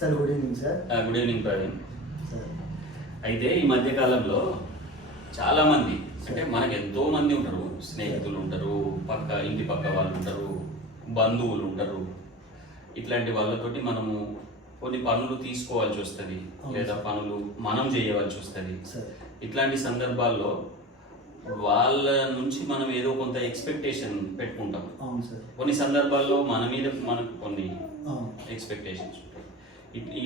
Sir good evening sir. Good evening Praveen. Sir అయితే ఈ మధ్య కాలంలో చాలా మంది అంటే మనకు ఎంతో మంది ఉంటారు, స్నేహితులు ఉంటారు, ఇంటి పక్క వాళ్ళు ఉంటారు, బంధువులు ఉంటారు. ఇట్లాంటి వాళ్ళతోటి మనము కొన్ని పనులు తీసుకోవాల్సి వస్తుంది, లేదా పనులు మనం చేయవలసి వస్తుంది. ఇట్లాంటి సందర్భాల్లో వాళ్ళ నుంచి మనం ఏదో కొంత ఎక్స్పెక్టేషన్ పెట్టుకుంటాం. కొన్ని సందర్భాల్లో మన మీద మనకు కొన్ని ఎక్స్పెక్టేషన్స్ ఉంటాయి.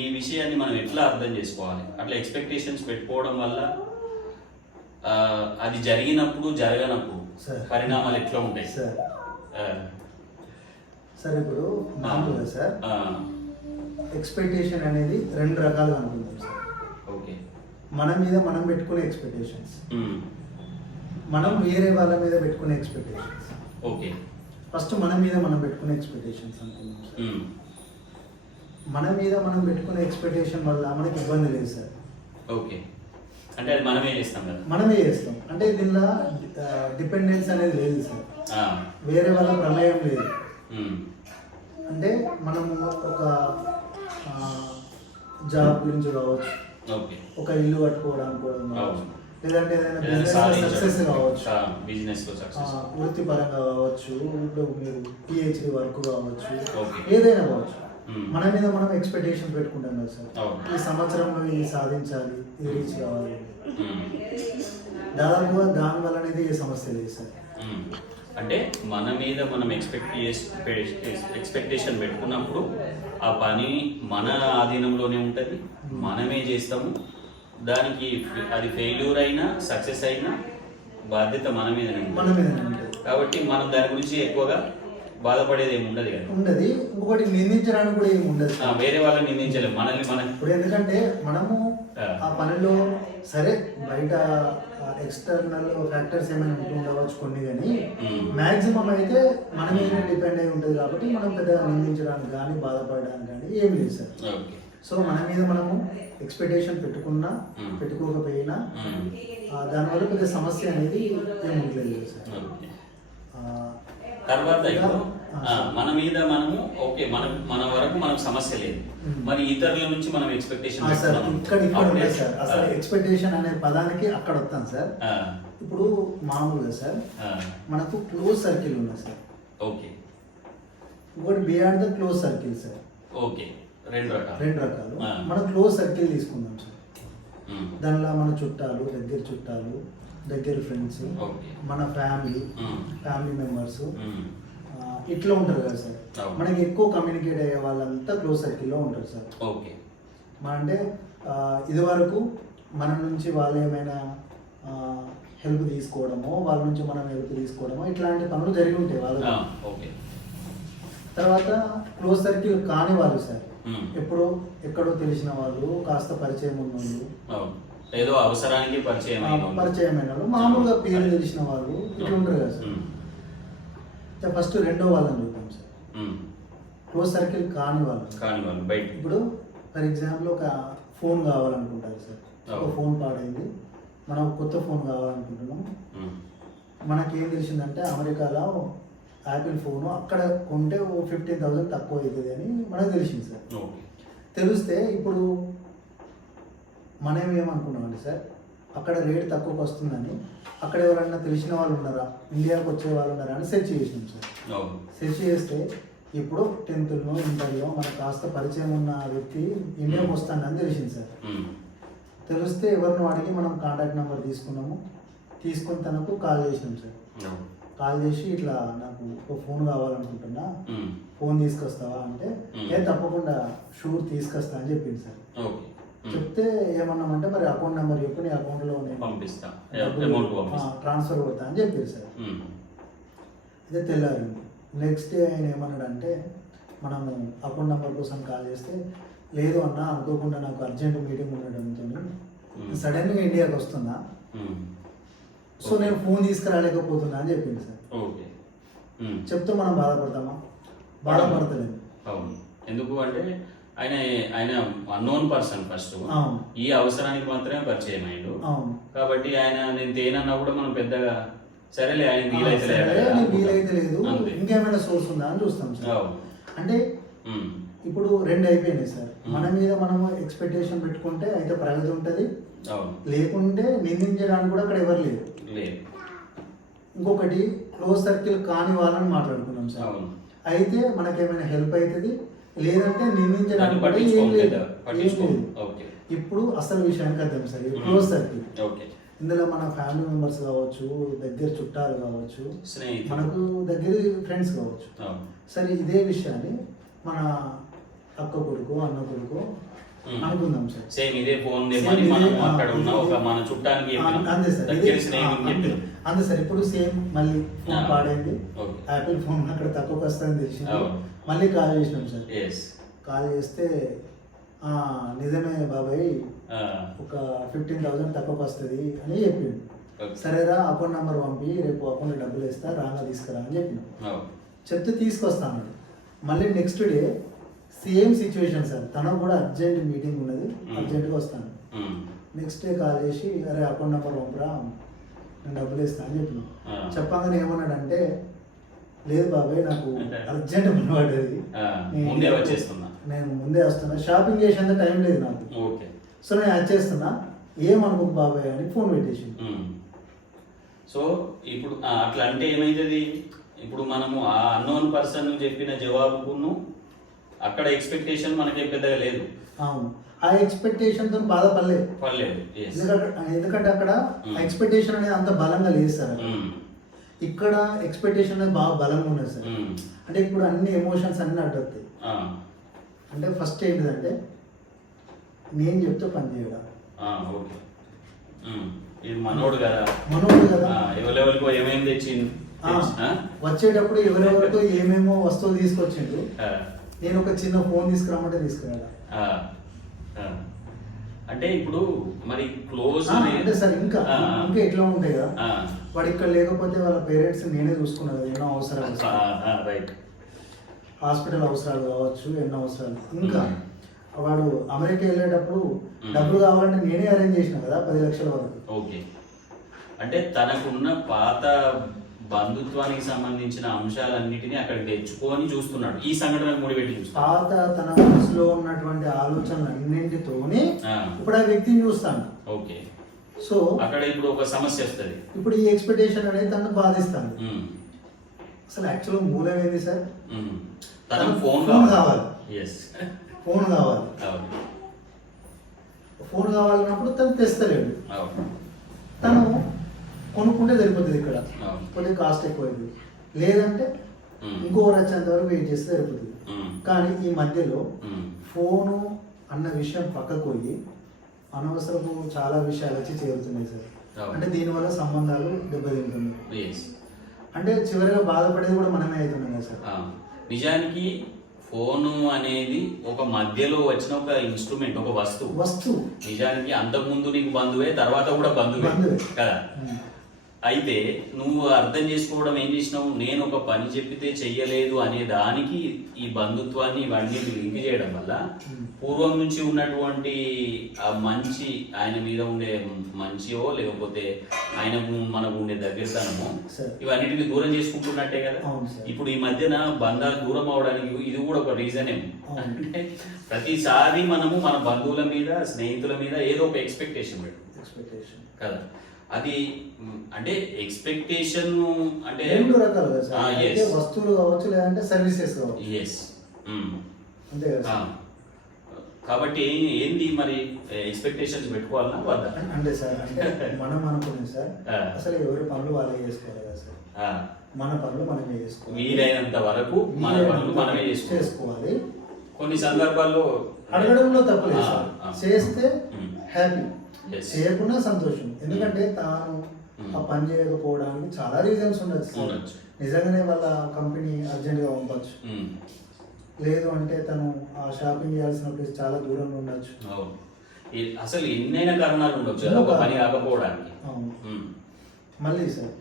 ఈ విషయాన్ని మనం ఎట్లా అర్థం చేసుకోవాలి? అట్లా ఎక్స్పెక్టేషన్స్ పెట్టుకోవడం వల్ల అది జరిగినప్పుడు జరగనప్పుడు పరిణామాలు ఎట్లా ఉంటాయి? సార్ ఇప్పుడు మామూలుగా సార్ ఎక్స్పెక్టేషన్ అనేది రెండు రకాలుగా అనుకుంటాం సార్. ఓకే, మన మీద మనం పెట్టుకునే ఎక్స్పెక్టేషన్స్, మనం వేరే వాళ్ళ మీద పెట్టుకునే ఎక్స్పెక్టేషన్స్. ఓకే, ఫస్ట్ మన మీద మనం పెట్టుకునే ఎక్స్పెక్టేషన్స్ అనుకుందాం సార్. మన మీద మనం పెట్టుకునే ఎక్స్పెక్టేషన్ వల్ల మనకి ఇబ్బంది లేదు సార్. ఓకే, అంటే అది మనమే చేస్తాం కదా. మనమే చేస్తాం అంటే దీనిలో డిపెండెన్స్ అనేది లేదు సార్, వేరే వాళ్ళ ప్రమేయం లేదు. అంటే మనము ఒక జాబ్ గురించి కావచ్చు, ఒక ఇల్లు కట్టుకోవడానికి కూడా కావచ్చు, లేదంటే ఏదైనా బిజినెస్ సక్సెస్ కావచ్చు, వృత్తిపరంగా కావచ్చు, ఇప్పుడు మీరు పిహెచ్డి వర్క్ కావచ్చు, ఏదైనా కావచ్చు, మన మీద మనం ఎక్స్పెక్టేషన్ పెట్టుకుంటాం కదా సార్. ఈ సంవత్సరంలో ఇది సాధించాలి, ఇది రీచ్ కావాలి. దాదాపుగా దాని వల్ల అనేది ఏ సమస్య లేదు సార్. అంటే మన మీద మనం ఎక్స్పెక్టేషన్ పెట్టుకున్నప్పుడు ఆ పని మన ఆధీనంలోనే ఉంటుంది, మనమే చేస్తాము. దానికి అది ఫెయిల్యూర్ అయినా సక్సెస్ అయినా బాధ్యత మన మీదనే ఉంటుంది. కాబట్టి మనం దాని గురించి ఎక్కువగా బాధపడేది ఏమి ఉండదు కదా. ఉండదు. ఇంకొకటి నిందించడానికి కూడా ఏమి ఉండదు, వేరే వాళ్ళని నిందించలేము, మనల్ని మనం. ఇప్పుడు ఎందుకంటే మనము ఆ పనిలో సరే బయట ఎక్స్టర్నల్ ఫ్యాక్టర్స్ ఏమైనా ఉంటుండవచ్చు కొన్ని, కానీ మ్యాక్సిమం అయితే మన మీద డిపెండ్ అయి ఉంటుంది. కాబట్టి మనం పెద్దగా నిందించడానికి కానీ బాధపడడానికి కానీ ఏం లేదు సార్. సో మన మీద మనము ఎక్స్పెక్టేషన్ పెట్టుకున్నా పెట్టుకోకపోయినా దానివల్ల పెద్ద సమస్య అనేది ఏమి ఉండలేదు సార్. తర్వాత మన మీద మనము ఓకే, మన వరకు మనకు సమస్య లేదు, మరి ఇతరుల నుంచి మనం ఎక్స్పెక్టేషన్ అసలు ఎక్స్పెక్టేషన్ అనే పదానికి అక్కడ వస్తాం సార్. ఇప్పుడు మామూలుగా సార్ మనకు క్లోజ్ సర్కిల్ ఉంది సార్. ఓకే, ఇంకోటి beyond the close circle sir. Okay, రెండు రకాలు. మన క్లోజ్ సర్కిల్ తీసుకుందాం సార్. దానిలో మన చుట్టాలు, దగ్గర ఫ్రెండ్స్, మన ఫ్యామిలీ మెంబర్స్ ఇట్లా ఉంటారు కదా సార్. మనకి ఎక్కువ కమ్యూనికేట్ అయ్యే వాళ్ళంతా క్లోజ్ సర్కిల్లో ఉంటారు సార్. ఓకే, మన అంటే ఇది వరకు మన నుంచి వాళ్ళు ఏమైనా హెల్ప్ తీసుకోవడమో, వాళ్ళ నుంచి మనం హెల్ప్ తీసుకోవడమో ఇట్లాంటి పనులు జరిగి ఉంటాయి వాళ్ళు. తర్వాత క్లోజ్ సర్కిల్ కాని వాళ్ళు సార్, ఎక్కడో తెలిసిన వాళ్ళు, కాస్త పరిచయం ఉన్న వాళ్ళు, ఏదో అవసరానికి పరిచయమైన వాళ్ళు, మామూలుగా పేరు తెలిసిన వాళ్ళు ఇట్లా ఉంటారు కదా సార్. ఫస్ట్ రెండో వాళ్ళని చూద్దాం సార్. క్లోజ్ సర్కిల్ కాని వాళ్ళు బయట. ఇప్పుడు ఫర్ ఎగ్జాంపుల్ ఒక ఫోన్ కావాలనుకుంటారు సార్. ఒక ఫోన్ పాడైంది, మనం కొత్త ఫోన్ కావాలనుకుంటున్నాం. మనకేం తెలిసిందంటే అమెరికాలో యాపిల్ ఫోన్ అక్కడ కొంటే 15,000 తక్కువ అవుతుంది అని మనకు తెలిసింది సార్. తెలిస్తే ఇప్పుడు మనం ఏమనుకున్నామండి సార్, అక్కడ రేట్ తక్కువకి వస్తుందని అక్కడ ఎవరన్నా తెలిసిన వాళ్ళు ఉన్నారా, ఇండియాకి వచ్చే వాళ్ళు ఉన్నారా అని సెర్చ్ చేసినాం సార్. సెర్చ్ చేస్తే ఇప్పుడు 10th ఇంటర్లో మనకు కాస్త పరిచయం ఉన్న వ్యక్తి ఇండియాకి వస్తానని తెలిసింది సార్. తెలిస్తే ఎవరిని అడిగి మనం కాంటాక్ట్ నెంబర్ తీసుకొని తనకు కాల్ చేసినాం సార్. కాల్ చేసి ఇట్లా నాకు ఒక ఫోన్ కావాలనుకుంటున్నా, ఫోన్ తీసుకొస్తావా అంటే తప్పకుండా షూర్ తీసుకొస్తా అని చెప్పింది సార్. చెప్తే ఏమన్నామంటే మరి అకౌంట్ నెంబర్ చెప్పి నీ అకౌంట్లో ట్రాన్స్ఫర్ కొడతా అని చెప్పారు సార్. ఇదే తెల్లారింది. నెక్స్ట్ డే ఆయన ఏమన్నాడంటే మనము అకౌంట్ నెంబర్ కోసం కాల్ చేస్తే లేదు అన్న, అనుకోకుండా నాకు అర్జెంట్ మీటింగ్ ఉండడంతో సడన్గా ఇండియాకి వస్తున్నా, సో నేను ఫోన్ తీసుకురాలేకపోతున్నా అని చెప్పింది సార్. చెప్తే మనం బాధపడతామా? బాధపడతలేదు. ఎందుకు అంటే ఆయన అన్నోన్ పర్సన్ ఫస్ట్, ఈ అవసరానికి మాత్రమే పరిచయం అయ్యాడు. కాబట్టి ఆయన నేను తేనన్నా కూడా మనం పెద్దగా సరేలే ఆయన వీలైతే లేదు, ఇంకేమైనా సోర్స్ ఉందా అని చూస్తాం సార్. అంటే ఇప్పుడు రెండు అయిపోయినాయి సార్. మన మీద మనము ఎక్స్పెక్టేషన్ పెట్టుకుంటే అయితే ప్రగతి ఉంటుంది, లేకుంటే నిందించడానికి కూడా అక్కడ ఎవరు లేరు. ఇంకొకటి క్లోజ్ సర్కిల్ కాని వాళ్ళని మాట్లాడుకున్నాం సార్. అయితే మనకేమైనా హెల్ప్ అవుతుంది, లేదంటే నిందించడానికి కూడా ఏం లేదు. ఇప్పుడు అసలు విషయానికి అర్థం సార్, క్లోజ్ సర్కిల్ ఇందులో మన ఫ్యామిలీ మెంబర్స్ కావచ్చు, దగ్గర చుట్టాలు కావచ్చు, మనకు దగ్గర ఫ్రెండ్స్ కావచ్చు. సరే ఇదే విషయాన్ని మన అక్క కొడుకు, అన్న కొడుకు అనుకుందాం సార్. సేమ్ ఇదే ఫోన్ మన చుట్టానికి అంతే సార్, అంతే సార్. ఇప్పుడు సేమ్ మళ్ళీ ఫోన్ పాడైంది, యాపిల్ ఫోన్ అక్కడ తక్కువకి వస్తుందని తెలిసింది, మళ్ళీ కాల్ చేసినాం సార్. కాల్ చేస్తే నిజమే బాబాయ్, ఒక 15,000 తక్కువకి వస్తుంది అని చెప్పిండు. సరేరా అకౌంట్ నెంబర్ పంపి, రేపు అకౌంట్ డబ్బులు వేస్తా, రాగా తీసుకురా అని చెప్పినాం. చెప్తే తీసుకొస్తాను. మళ్ళీ next day same situation sir, తనకు కూడా అర్జెంట్ మీటింగ్ ఉన్నది, అర్జెంట్గా వస్తాను. నెక్స్ట్ డే కాల్ చేసి, అరే అకౌంట్ నెంబర్ పంపరా, నేను డబ్బులు వేస్తాను అని చెప్పినాం. చెప్పగానే ఏమన్నాడంటే, లేదు బాబాయ్ నాకు అర్జెంట్ పని పడ్డది, నేను ముందే వస్తున్నా, షాపింగ్ చేసేంత టైం లేదు నాకు, సో నేను వచ్చేస్తున్నా, ఏమనుకోకు బాబాయ్ అని ఫోన్ పెట్టేసి. సో ఇప్పుడు అట్లా అంటే ఏమైతుంది, ఇప్పుడు మనము ఆ అన్నోన్ పర్సన్ చెప్పిన జవాబును అక్కడ ఎక్స్పెక్టేషన్ మనకి పెద్దగా లేదు. అవును, ఆ ఎక్స్పెక్టేషన్ తో బాధపడలేదు. ఎందుకంటే అక్కడ ఎక్స్పెక్టేషన్ అనేది అంత బలంగా లేదు సార్. ఇక్కడ ఎక్స్పెక్టేషన్ అనేది బాగా బలంగా ఉన్నది సార్. అంటే ఇప్పుడు అన్ని ఎమోషన్స్ అన్ని అడ్డొస్తాయి. అంటే ఫస్ట్ ఏంటిదంటే, నేను చెప్తే పని చేయడం. మనోడు కదా, ఎవరెవరికో ఏమేమి తెచ్చింది, వచ్చేటప్పుడు ఎవరెవరితో ఏమేమో వస్తువులు తీసుకొచ్చిండు, నేను ఒక చిన్న ఫోన్ తీసుకురామంటే తీసుకురాడా. అంటే ఇప్పుడు మరి క్లోజ్ అంటే సార్ ఇంకా ఎట్లా ఉంటాయి కదా, వాడు ఇక్కడ లేకపోతే వాళ్ళ పేరెంట్స్ నేనే చూసుకున్నాను, ఎన్నో అవసరాలు, రైట్, హాస్పిటల్ అవసరాలు కావచ్చు, ఎన్నో అవసరాలు. ఇంకా వాడు అమెరికా వెళ్ళేటప్పుడు డబ్బులు కావాలంటే నేనే అరేంజ్ చేసిన కదా 10 లక్షల వరకు. ఓకే, అంటే తనకున్న పాత బంధుత్వానికి సంబంధించిన అంశాలన్నిటినీ అక్కడ తెచ్చుకొని చూస్తున్నాడు, ఈ సంఘటనకు ముడిపెట్టి చూస్తాడు. పాత తన మనసులో ఉన్నటువంటి ఆలోచనలు అన్నింటితోనే ఇప్పుడు ఆ వ్యక్తిని చూస్తాను. ఓకే, సో అక్కడ ఇప్పుడు ఒక సమస్య వస్తుంది. ఇప్పుడు ఈ ఎక్స్పెక్టేషన్ అనేది తనను బాధిస్తాను. అసలు యాక్చువల్ మూలం ఏంది సార్, తనకు ఫోన్ కావాలి. ఫోన్ కావాలి, ఫోన్ కావాలన్నప్పుడు తను తెస్తలేడు. తను కొనుక్కుంటే సరిపోతుంది, ఇక్కడ కొద్దిగా కాస్ట్ ఎక్కువైంది, లేదంటే ఇంకొకరు వచ్చేంత వరకు వెయిట్ చేస్తే సరిపోతుంది. కానీ ఈ మధ్యలో ఫోను అన్న విషయం పక్కకు పోయి అనవసరపు చాలా విషయాలు వచ్చి చేరుతున్నాయి సార్. అంటే దీనివల్ల సంబంధాలు దెబ్బతింటుంది. అంటే చివరిగా బాధపడేది కూడా మనమే అవుతున్నాం కదా సార్. నిజానికి ఫోను అనేది ఒక మధ్యలో వచ్చిన ఒక ఇన్స్ట్రుమెంట్, ఒక వస్తువు. నిజానికి అంతకుముందు నీకు బంధువే, తర్వాత కూడా బంధువే కదా. అయితే నువ్వు అర్థం చేసుకోవడం ఏం చేసినావు, నేను ఒక పని చెప్పితే చెయ్యలేదు అనే దానికి ఈ బంధుత్వాన్ని ఇవన్నీ లింక్ చేయడం వల్ల పూర్వం నుంచి ఉన్నటువంటి ఆ మంచి, ఆయన మీద ఉండే మంచియో లేకపోతే ఆయనకు మనకు ఉండే దగ్గరతనమో ఇవన్నిటిని దూరం చేసుకుంటున్నట్టే కదా. ఇప్పుడు ఈ మధ్యన బంధాలు దూరం అవడానికి ఇది కూడా ఒక రీజన్ ఏమో. అంటే ప్రతిసారి మనము మన బంధువుల మీద, స్నేహితుల మీద ఏదో ఒక ఎక్స్పెక్టేషన్ కదా. అది అంటే ఎక్స్పెక్టేషన్ అంటే రెండు రకాలుగా సార్, వస్తువులు కావచ్చు లేదంటే సర్వీసెస్ కావచ్చు. అంతే కదా. కాబట్టి ఏంది మరి ఎక్స్పెక్టేషన్స్ పెట్టుకోవాలన్నా వద్దా అంటే సార్, అంటే మనం అనుకునేది సార్, అసలు ఎవరి పనులు వాళ్ళే చేసుకోవాలి కదా సార్. మన పనులు మనమే చేసుకోవాలి, వీలైనంత వరకు మన పనులు మనమే చేసుకోవాలి. కొన్ని సందర్భాల్లో అడగడంలో తప్పలేదు సార్, చేస్తే హ్యాపీ, చేయకుండా సంతోషం. ఎందుకంటే తాను ఆ పని చేయకపోవడానికి చాలా రీజన్స్ ఉండొచ్చు. నిజంగానే వాళ్ళ కంపెనీ అర్జెంట్గా పంపచ్చు, లేదు అంటే తను ఆ షాపింగ్ చేయాల్సిన ప్లేస్ చాలా దూరంగా ఉండొచ్చు. అసలు ఎన్నైనా కారణాలు ఉండొచ్చు పని కాకపోవడానికి. మళ్ళీ సార్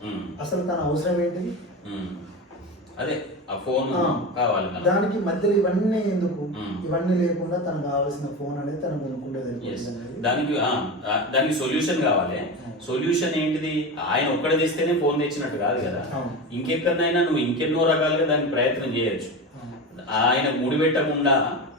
అసలు తన అవసరం ఏంటిది, అదే ఆ ఫోన్ కావాలి. దానికి మధ్యలో ఇవన్నీ ఎందుకు, ఇవన్నీ లేకుండా తనకు కావాల్సిన ఫోన్ అనేది తను కొనుక్కుంటే దానికి సొల్యూషన్ కావాలి. సొల్యూషన్ ఏంటిది, ఆయన ఒక్కడ తెస్తేనే ఫోన్ తెచ్చినట్టు కాదు కదా. ఇంకెక్కడైనా నువ్వు ఇంకెన్నో రకాలుగా దానికి ప్రయత్నం చేయొచ్చు. ఆయన ముడిపెట్టకుండా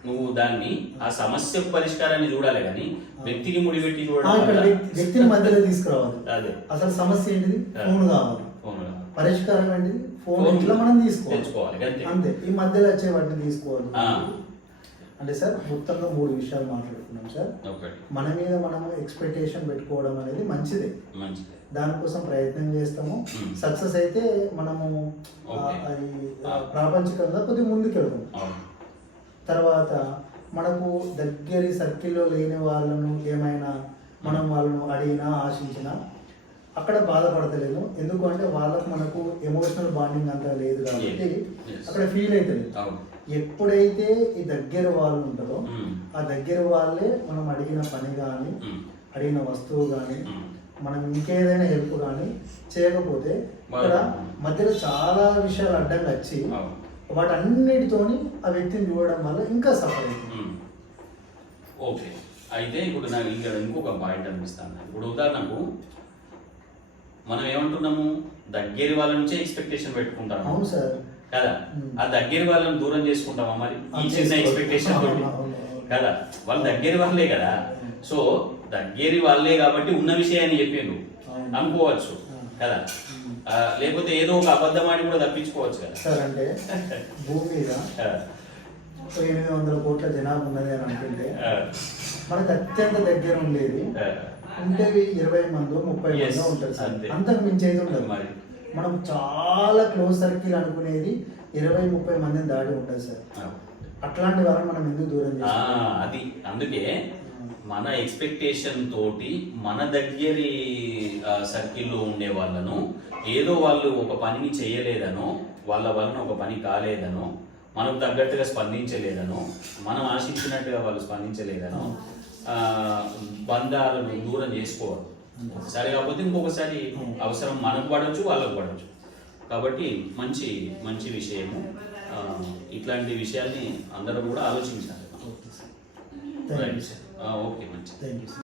నువ్వు దాన్ని ఆ సమస్య పరిష్కారాన్ని చూడాలి కానీ వ్యక్తికి ముడిపెట్టి చూడడం ఇక్కడ వల్ల వ్యక్తిని మధ్యలో తీసుకురావాలి. అదే అసలు సమస్య ఏంటిది? ఫోన్ కావాలి. ఫోన్ పరిష్కారం ఏంటిది? ఫోన్ ఇట్లా మనం తెచ్చుకోవాలి అంతే. అంతే. ఈ మధ్యలో వచ్చే వాటిని తీసుకోవాలి. ఆ. అంటే సార్ మొత్తంగా 3 విషయాలు మాట్లాడుకున్నాం సార్. ఒకటి మన మీద మనం ఎక్స్పెక్టేషన్ పెట్టుకోవడం అనేది మంచిదే. మంచిది. దానికోసం ప్రయత్నం చేస్తాము. సక్సెస్ అయితే మనము ఓకే. ప్రాపంచికంగా కొద్దిగా ముందుకెళ్తాం. అవును. తర్వాత మనకు దగ్గరి సర్కిల్లో లేని వాళ్ళను ఏమైనా మనం వాళ్ళను అడిగినా ఆశించినా అక్కడ బాధపడతలేదు. ఎందుకంటే వాళ్ళకు మనకు ఎమోషనల్ బాండింగ్ అంతా లేదు కాబట్టి అక్కడ ఫీల్ అవుతుంది. అవును. ఎప్పుడైతే ఈ దగ్గర వాళ్ళు ఉంటారో ఆ దగ్గర వాళ్ళే మనం అడిగిన పని కానీ అడిగిన వస్తువు కానీ మనం ఇంకేదైనా హెల్ప్ కానీ చేయకపోతే ఇక్కడ మధ్యలో చాలా విషయాలు అడ్డంగా వచ్చి వాటన్నిటితోని ఆ వ్యక్తిని చూడడం వల్ల ఇంకా సఫర్ అవుతుంది. ఓకే. అయితే ఇప్పుడు నాకు ఇంకా ఇంకొక పాయింట్ అనిపిస్తాను. ఇప్పుడు ఉదాహరణకు మనం ఏమంటున్నాము, దగ్గర వాళ్ళ నుంచే ఎక్స్పెక్టేషన్ పెట్టుకుంటాము. అవును సార్. కదా, ఆ దగ్గర వాళ్ళని దూరం చేసుకుంటామా మరి ఈ చిన్న ఎక్స్పెక్టేషన్ తోటి? కదా, వాళ్ళు దగ్గర వాళ్ళే కదా. సో దగ్గర వాళ్ళే కాబట్టి ఉన్న విషయాన్ని చెప్పిండు అనుకోవచ్చు కదా. లేకపోతే ఏదో ఒక అబద్ధం ఆడి కూడా తప్పించుకోవచ్చు కదా సార్. అంటే భూమి మీద 800 కోట్ల జనాభా ఉన్నది అని అనుకుంటే మనకు అత్యంత దగ్గర ఉండేది ఉండేవి 20 మందో 30 మందో ఉంటారు సార్. అంతకు మించేది ఉండదు. మరి మనం చాలా క్లోజ్ సర్కిల్ అనుకునేది 20-30 మందిని దాడి ఉంటుంది సార్. అట్లాంటి వాళ్ళని మనం ఎందుకు దూరం చేస్తాం? అది అందుకే మన ఎక్స్పెక్టేషన్ తోటి మన దగ్గరి సర్కిల్లో ఉండే వాళ్ళను ఏదో వాళ్ళు ఒక పనిని చేయలేదనో, వాళ్ళ వలన ఒక పని కాలేదనో, మనకు తగ్గట్టుగా స్పందించలేదనో, మనం ఆశించినట్టుగా వాళ్ళు స్పందించలేదనో బంధాలను దూరం చేసుకోవాలి. ఒకసారి కాకపోతే ఇంకొకసారి అవసరం మనకు పడవచ్చు, వాళ్ళకు పడవచ్చు. కాబట్టి మంచి మంచి విషయము. ఇట్లాంటి విషయాల్ని అందరూ కూడా ఆలోచించాలి. ఓకే, ఓకే, మంచి.